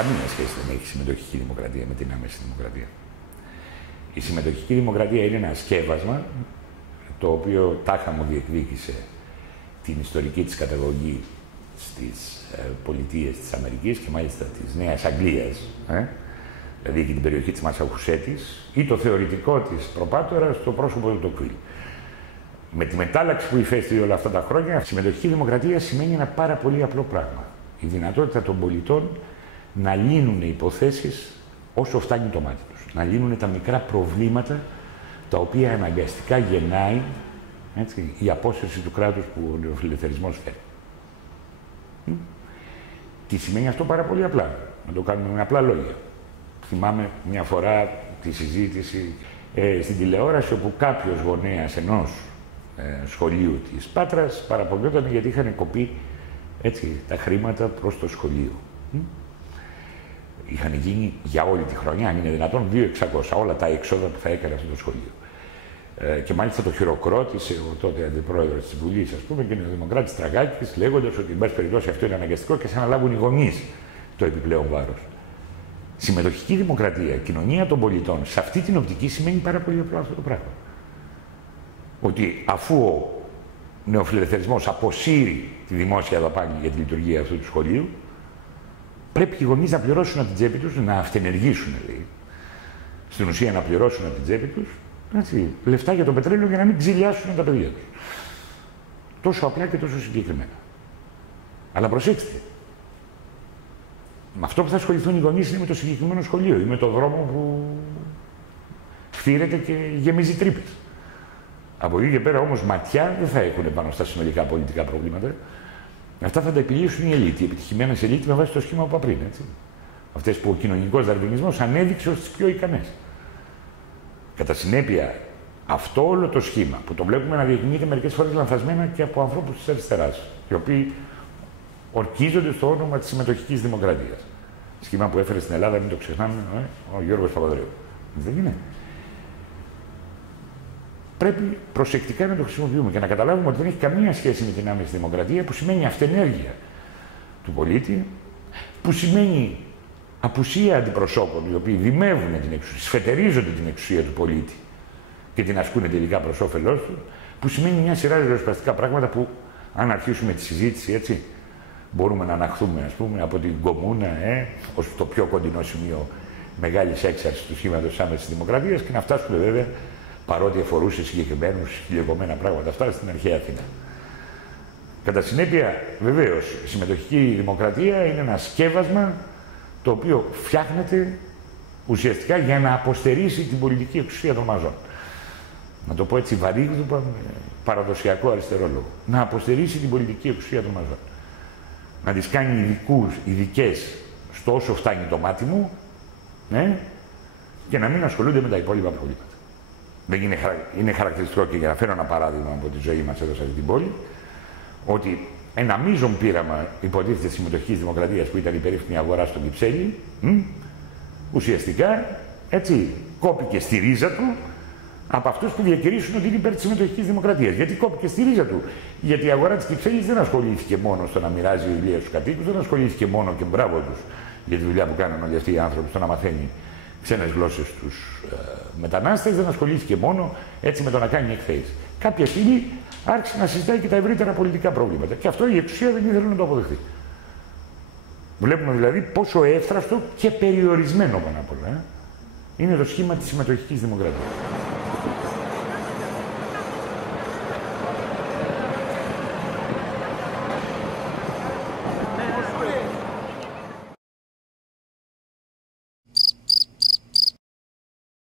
Καμία σχέση δεν έχει η συμμετοχική δημοκρατία με την άμεση δημοκρατία. Η συμμετοχική δημοκρατία είναι ένα σκεύασμα το οποίο τάχα μου διεκδίκησε την ιστορική της καταγωγή στις πολιτείες της Αμερικής και μάλιστα της Νέας Αγγλίας, δηλαδή και την περιοχή της Μασαχουσέτης, ή το θεωρητικό της προπάτορα στο πρόσωπο του Τοκουίλ. Με τη μετάλλαξη που υφέστη όλα αυτά τα χρόνια, η συμμετοχική δημοκρατία σημαίνει ένα πάρα πολύ απλό πράγμα. Η δυνατότητα των πολιτών να λύνουν υποθέσεις όσο φτάνει το μάτι τους. Να λύνουν τα μικρά προβλήματα τα οποία αναγκαστικά γεννάει, έτσι, η απόσυρση του κράτους που ο νεοφιλελευθερισμός φέρει. Τι σημαίνει αυτό πάρα πολύ απλά. Να το κάνουμε με απλά λόγια. Θυμάμαι μια φορά τη συζήτηση στην τηλεόραση όπου κάποιος γονέας ενός σχολείου της Πάτρας παραπονιόταν γιατί είχαν κοπεί έτσι, τα χρήματα προς το σχολείο. Είχαν γίνει για όλη τη χρονιά, αν είναι δυνατόν, 2.600 όλα τα έξοδα που θα έκανε αυτό το σχολείο. Και μάλιστα το χειροκρότησε ο τότε αντιπρόεδρος της Βουλής, ας πούμε, και ο Δημοκράτης Τραγάκης, λέγοντας ότι, εν πάση περιπτώσει, αυτό είναι αναγκαστικό και σαν να λάβουν οι γονείς το επιπλέον βάρος. Συμμετοχική δημοκρατία, κοινωνία των πολιτών, σε αυτή την οπτική σημαίνει πάρα πολύ απλό αυτό το πράγμα. Ότι αφού ο νεοφιλελευθερισμός αποσύρει τη δημόσια δαπάνη για τη λειτουργία αυτού του σχολείου, πρέπει οι γονείς να πληρώσουν από την τσέπη τους, να αυτενεργήσουν, δηλαδή. Στην ουσία να πληρώσουν από την τσέπη τους, έτσι, λεφτά για το πετρέλαιο για να μην ξυλιάσουν τα παιδιά τους. Τόσο απλά και τόσο συγκεκριμένα. Αλλά προσέξτε. Με αυτό που θα ασχοληθούν οι γονείς είναι με το συγκεκριμένο σχολείο ή με το δρόμο που φτύρεται και γεμίζει τρύπες. Από εκεί και πέρα όμως ματιά δεν θα έχουν πάνω στα συνολικά πολιτικά προβλήματα. Αυτά θα τα επιλύσουν οι ελίτ, οι επιτυχημένες ελίτ με βάση το σχήμα που είπα πριν. Έτσι. Αυτές που ο κοινωνικός δαρβινισμός ανέδειξε ως τις πιο ικανές. Κατά συνέπεια, αυτό όλο το σχήμα που το βλέπουμε να διεκδικείται μερικές φορές λανθασμένα και από ανθρώπους της αριστεράς, οι οποίοι ορκίζονται στο όνομα της συμμετοχικής δημοκρατίας. Σχήμα που έφερε στην Ελλάδα, μην το ξεχνάμε, ο Γιώργος Παπανδρέου. Δεν είναι. Πρέπει προσεκτικά να το χρησιμοποιούμε και να καταλάβουμε ότι δεν έχει καμία σχέση με την άμεση δημοκρατία, που σημαίνει αυτενέργεια του πολίτη, που σημαίνει απουσία αντιπροσώπων οι οποίοι δημεύουν την εξουσία, σφετερίζονται την εξουσία του πολίτη και την ασκούν τελικά προς όφελός του, που σημαίνει μια σειρά ριζοσπαστικά πράγματα που, αν αρχίσουμε τη συζήτηση έτσι, μπορούμε να αναχθούμε, ας πούμε, από την κομμούνα ως το πιο κοντινό σημείο μεγάλης έξαρσης του σχήματος της άμεσης δημοκρατίας και να φτάσουμε βέβαια, παρότι αφορούσε συγκεκριμένους χιλιοκομμένα πράγματα αυτά, στην αρχαία Αθήνα. Κατά συνέπεια, βεβαίως, η συμμετοχική δημοκρατία είναι ένα σκεύασμα το οποίο φτιάχνεται ουσιαστικά για να αποστερήσει την πολιτική εξουσία των μαζών. Να το πω έτσι βαρύγδουπα, με παραδοσιακό αριστερό λόγο. Να αποστερήσει την πολιτική εξουσία των μαζών. Να τις κάνει ειδικές στο όσο φτάνει το μάτι μου, και να μην ασχολούνται με τα υπόλοιπα προβλήματα. Δεν είναι χαρακτηριστικό, και για να φέρω ένα παράδειγμα από τη ζωή μας εδώ σε αυτή την πόλη, ότι ένα μείζον πείραμα υποτίθεται συμμετοχικής δημοκρατίας που ήταν η περίφημη αγορά στον Κυψέλη, ουσιαστικά έτσι κόπηκε στη ρίζα του από αυτούς που διακηρύσουν ότι είναι υπέρ της συμμετοχικής δημοκρατίας. Γιατί κόπηκε στη ρίζα του? Γιατί η αγορά της Κυψέλης δεν ασχολήθηκε μόνο στο να μοιράζει βιβλία στους κατοίκους, δεν ασχολήθηκε μόνο, και μπράβο τους για τη δουλειά που κάνουν όλοι αυτοί οι άνθρωποι στο να μαθαίνει ξένες γλώσσες στους μετανάστες, δεν ασχολήθηκε μόνο έτσι με το να κάνει εκθέσεις. Κάποια στιγμή άρχισε να συζητάει και τα ευρύτερα πολιτικά προβλήματα. Και αυτό η εξουσία δεν ήθελε να το αποδεχτεί. Βλέπουμε δηλαδή πόσο εύθραστο και περιορισμένο πάνω απ' όλα είναι το σχήμα της συμμετοχικής δημοκρατίας.